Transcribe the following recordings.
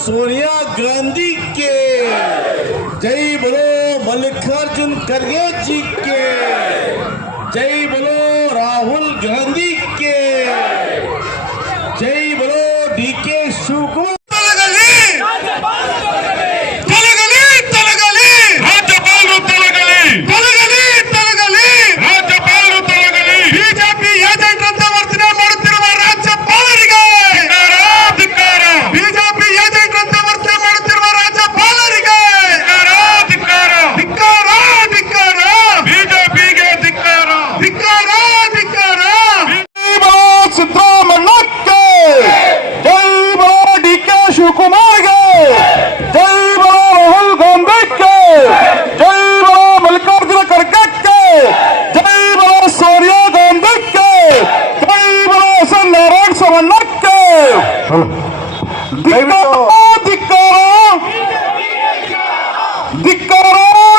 सोनिया गांधी के। जय बोलो मल्लिकार्जुन खड़गे जी के। जय बोलो राहुल गांधी ಶಿವಕುಮಾರ್ಗೆ ಜೈ ಬೋ ರಾಹುಲ್ ಗಾಂಧಿಗೆ ಜೈ ಬೋ ಮಲ್ಲಿಕಾರ್ಜುನ ಖರ್ಗೆಕ್ಕೆ ಜೈ ಬೋ ಸೋನಿಯಾ ಗಾಂಧಿಗೆ ಜೈ ಬೋ ಎಸ್ ಎನ್ ನಾರಾಯಣ ಸವಣ್ಣಕ್ಕೆ ಧಿಕ್ಕಾರ ಧಿಕ್ಕಾರ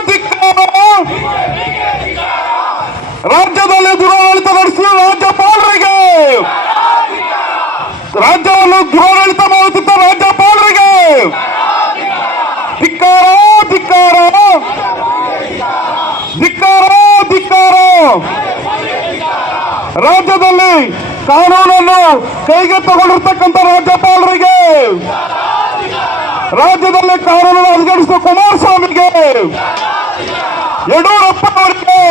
ಧಿಕ್ಕಾರ ರಾಜ್ಯದಲ್ಲಿ ದುರಾಡಳಿತ ನಡೆಸಿದ ರಾಜ್ಯಪಾಲರಿಗೆ ರಾಜ್ಯವನ್ನು ದುರಾಡಳಿತ ಮಾಡುತ್ತಿದ್ದ ರಾಜ್ಯಪಾಲರಿಗೆ ಧಿಕ್ಕಾರ ಧಿಕ್ಕಾರ ಧಿಕ್ಕಾರ ಧಿಕ್ಕಾರ. ರಾಜ್ಯದಲ್ಲಿ ಕಾನೂನನ್ನು ಕೈಗೆ ತಗೊಂಡಿರ್ತಕ್ಕಂಥ ರಾಜ್ಯಪಾಲರಿಗೆ, ರಾಜ್ಯದಲ್ಲಿ ಕಾನೂನನ್ನು ಅನುಗಡಿಸಿದ ಕುಮಾರಸ್ವಾಮಿಗೆ, ಯಡಿಯೂರಪ್ಪ ಅವರಿಗೆ,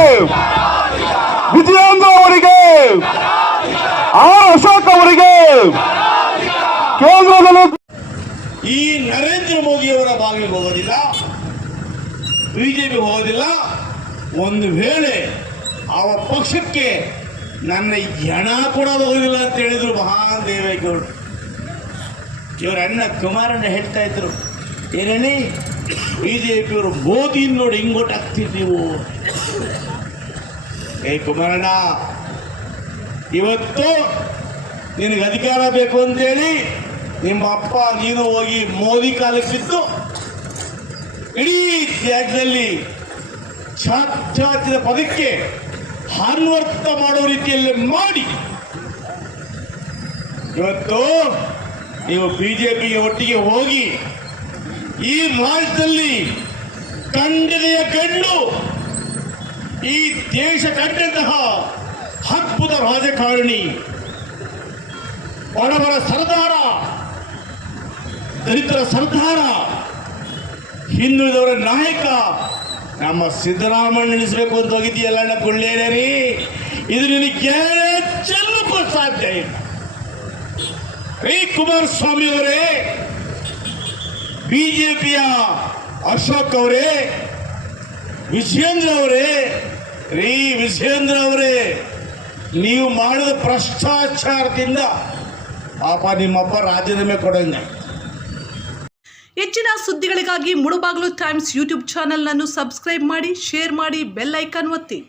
ವಿಜಯೇಂದ್ರ ಅವರಿಗೆ, ಆರ್ ಅಶೋಕ್ ಅವರಿಗೆ ಕೇಂದ್ರದಲ್ಲಿ ಈ ನರೇಂದ್ರ ಮೋದಿಯವರ ಬಾಗಿಲಿಗೆ ಹೋಗೋದಿಲ್ಲ, ಬಿಜೆಪಿ ಹೋಗೋದಿಲ್ಲ. ಒಂದು ವೇಳೆ ಅವ ಪಕ್ಷಕ್ಕೆ ನನ್ನ ಹೆಣ ಕೂಡ ಹೋಗೋದಿಲ್ಲ ಅಂತ ಹೇಳಿದ್ರು ಮಹಾನ್ ಇವರ ಅಣ್ಣ ಕುಮಾರಣ್ಣ ಹೇಳ್ತಾ ಇದ್ರು ಏನೇನಿ ಬಿಜೆಪಿಯವರು ಮೋದಿ ನೋಡಿ ಹಿಂಗೊಟ್ಟು ಹಾಕ್ತೀರಿ ನೀವು? ಏ ಕುಮಾರಣ್ಣ, ಇವತ್ತು ನಿನಗೆ ಅಧಿಕಾರ ಬೇಕು ಅಂತೇಳಿ ನಿಮ್ಮ ಅಪ್ಪ ನೀನು ಹೋಗಿ ಮೋದಿ ಕಾಲಕ್ಕೆ ಬಿದ್ದು ಇಡೀ ತ್ಯಾಗದಲ್ಲಿ ಚಾಚಾತ್ರಿದ ಪದಕ್ಕೆ ಅನ್ವರ್ಥ ಮಾಡೋ ರೀತಿಯಲ್ಲಿ ಮಾಡಿ. ಇವತ್ತು ನೀವು ಬಿಜೆಪಿಗೆ ಒಟ್ಟಿಗೆ ಹೋಗಿ ಈ ರಾಜ್ಯದಲ್ಲಿ ಕಂಡದೆಯ ಗಂಡು, ಈ ದೇಶ ಕಂಡಂತಹ ಅದ್ಭುತ ರಾಜಕಾರಣಿ ಬಡವರ ಸರ್ದಾರ, ದಲಿತರ ಸರ್ದಾರ, ಹಿಂದುಳಿದವರ ನಾಯಕ, ನಮ್ಮ ಸಿದ್ದರಾಮಣ್ಣ ನಿಲ್ಲಿಸಬೇಕು ಅಂತ ಹೋಗಿದ್ದೀಯಲ್ಲ ಅಣ್ಣ ರೀ ಇದು ನಿನಗೆ ಚೆಲ್ಲಕ್ಕೂ ಸಾಧ್ಯ ಇಲ್ಲ. ರೀ ಕುಮಾರಸ್ವಾಮಿ ಅವರೇ, ಬಿಜೆಪಿಯ ಅಶೋಕ್ ಅವರೇ, ವಿಜಯೇಂದ್ರ ಅವರೇ, ರೀ ವಿಜಯೇಂದ್ರ ಅವರೇ, ನೀವು ಮಾಡಿದ ಭ್ರಷ್ಟಾಚಾರದಿಂದ ಪಾಪ ನಿಮ್ಮಪ್ಪ ರಾಜೀನಾಮೆ ಕೊಡಂಗ. ಹೆಚ್ಚಿನ ಸುದ್ದಿಗಳಿಗಾಗಿ ಮುಳುಬಾಗಿಲು ಟೈಮ್ಸ್ ಯೂಟ್ಯೂಬ್ ಚಾನೆಲ್ನನ್ನು ಸಬ್ಸ್ಕ್ರೈಬ್ ಮಾಡಿ, ಶೇರ್ ಮಾಡಿ, ಬೆಲ್ ಐಕಾನ್ ಒತ್ತಿ.